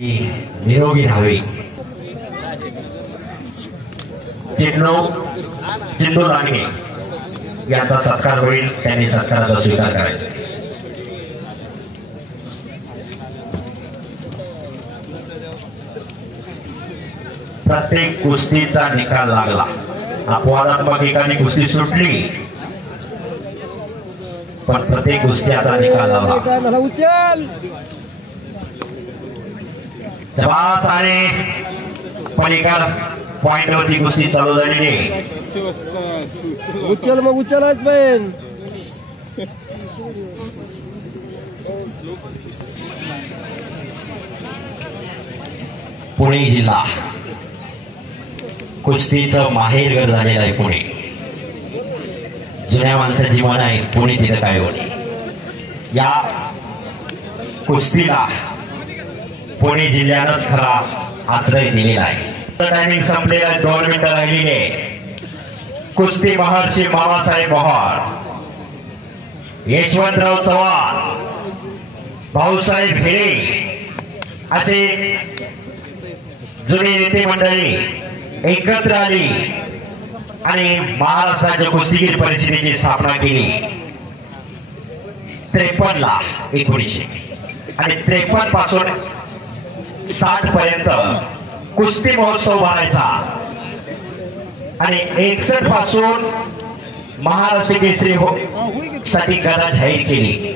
निरोगी राहावी. चिंदू लांडगे यांचा सत्कार होईल. त्यांनी सत्काराचा स्वीकार करायचा. प्रत्येक कुस्तीचा निकाल लागला. अपवादात्मक एकाने कुस्ती सुटली पण प्रत्येक कुस्त्याचा निकाल लागला. जवास आणि पलीकड पॉइंट वरती कुस्ती चालू झालेली. उचल मग उचलच पण पुणे जिल्हा कुस्तीचं माहेरघर झालेलं आहे. पुणे जुन्या माणसाची मन आहे. पुणे तिथं काय होणे. या कुस्तीला पुणे जिल्ह्यानंच खरा आश्रय दिलेला आहे. टायमिंग संपलेला 2 मिनिटं राहिलेले. कुस्ती महर्षी बाबासाहेब मोहोळ, यशवंतराव चव्हाण, भाऊसाहेब हिरे असे जुनी नेते मंडळी एकत्र आली आणि महाराष्ट्राच्या कुस्तीगीर परिषदेची स्थापना केली. 53 ला 1900 आणि 53 पासून 60 पर्यंत कुस्ती महोत्सव भरायचा आणि 61 पासून महाराष्ट्र केसरी साठी गदा जाहीर केली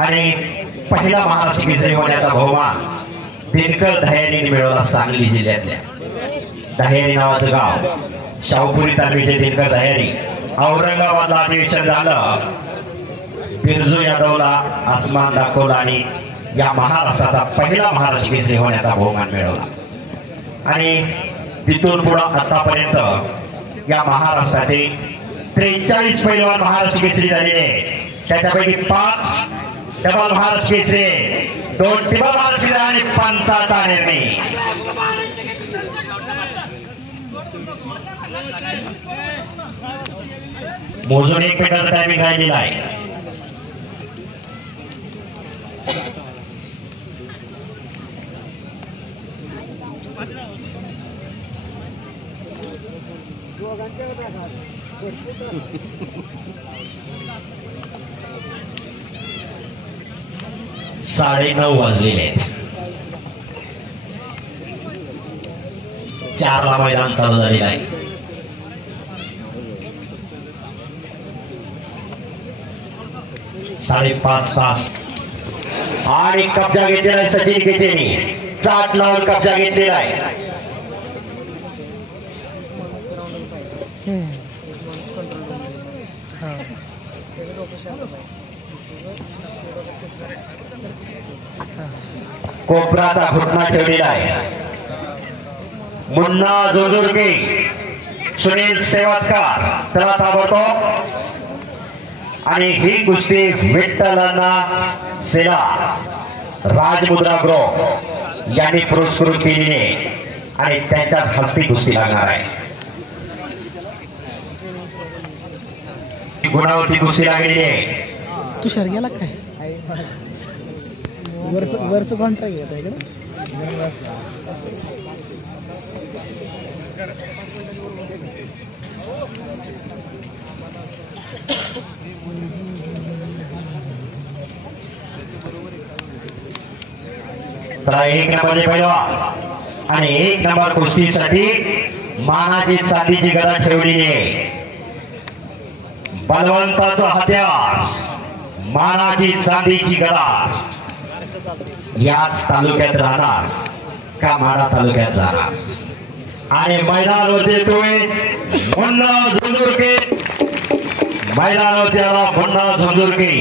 आणि पहिला महाराष्ट्र केसरी होण्याचा बहुमान दिनकर दह्यानी मिळवला. सांगली जिल्ह्यातल्या दह्यानी नावाचं गाव, शाहूपुरी तालुक्याचे दिनकर दह्यानी. औरंगाबादला अधिवेशन झालं. बिरजू यादवला आसमान दाखवला आणि या महाराष्ट्राचा पहिला महाराष्ट्र केसरी होण्याचा बहुमान मिळवला. आणि तिथून पुढे आतापर्यंत या महाराष्ट्राचे 43 पैलवान महाराष्ट्र केसरी झालेले. त्याच्यापैकी 5 डबल महाराष्ट्र केसरी, 2 टिबल महाराष्ट्र आणि 5चा निर्णय. मोजून 1 मिनिटाचा टायमिंग राहिलेला आहे. साडे 9 वाजलेले. 4 ला मैदान चालू झालेलं आहे. साडेपाच तास आणि कब्जा घेतलेला आहे सचिन केचेनी. चाट लावून कब्जा घेतलेला आहे. कोपराचा घुटना ठेवलेला आहे. मुन्ना जोजुर्गे, सुनील सेवातकर त्याला ताबडतोब. आणि ही कुस्ती विठ्ठलांना सेवा राजमुद्रा ग्रुप यांनी पुरस्कृत केलेली आहे आणि त्यांच्याच हस्ते कुस्ती लागणार आहे. गुणावरती कुस्ती लागलेली आहे. तू शर गेला काय वरच कॉन्ट्रॅक्ट घेत आहे इकडे. तर 1 नंबर पैलवान आणि 1 नंबर कुस्तीसाठी मानाची चांदीची गदा ठेवलेली आहे. बलवंताचं हत्यार मानाची चांदीची गदा याच तालुक्यात राहणार का माडा तालुक्यात जाणार. आणि मैदान होते तुम्ही मुन्ना झुंझुरके. मैदान होते मुन्ना झुंझुरके,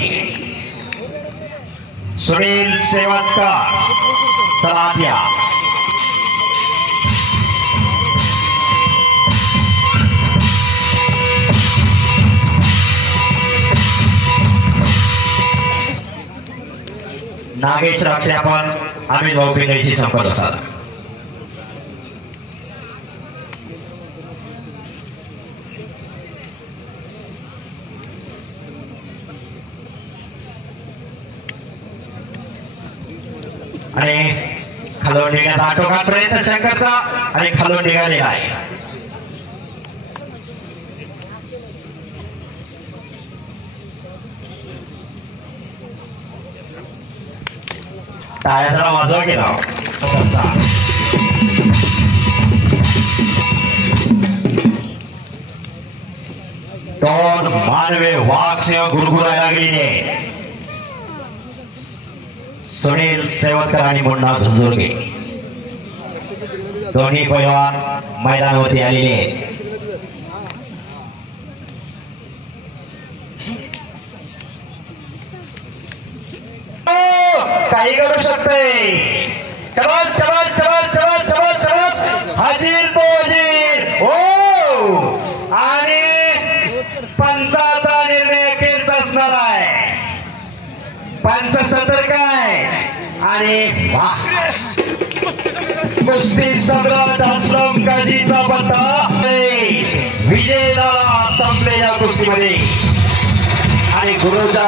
सुनील सेवतकर तलाठिया. नागेश राक्षे आपण अमित भाऊ पिंगळीशी संपर्क साधा. आणि खालून निघण्याचा आटोकाट प्रयत्न शंकरचा आणि खालून निघालेला आहे. टाळ्या जरा वाजवा गेला. दोन मानवे वाघसिंह गुरगुरायला गेलेले. सुनील सेवतकर आणि मुन्ना झुंझुरगे दोन्ही पैलवान मैदानावरती आलेले. काही करू शकते. शबास शबास शबास शबास शबास शबास. हाजीर तो हाजीर हो. आणि पंचाचा निर्णय केच असणार आहे. पंच सतर्क आहे. आणि कुस्ती सम्राट असलम काजीचा पत्ता विजय झाला संपलेल्या कुस्तीमध्ये. आणि गुरुचा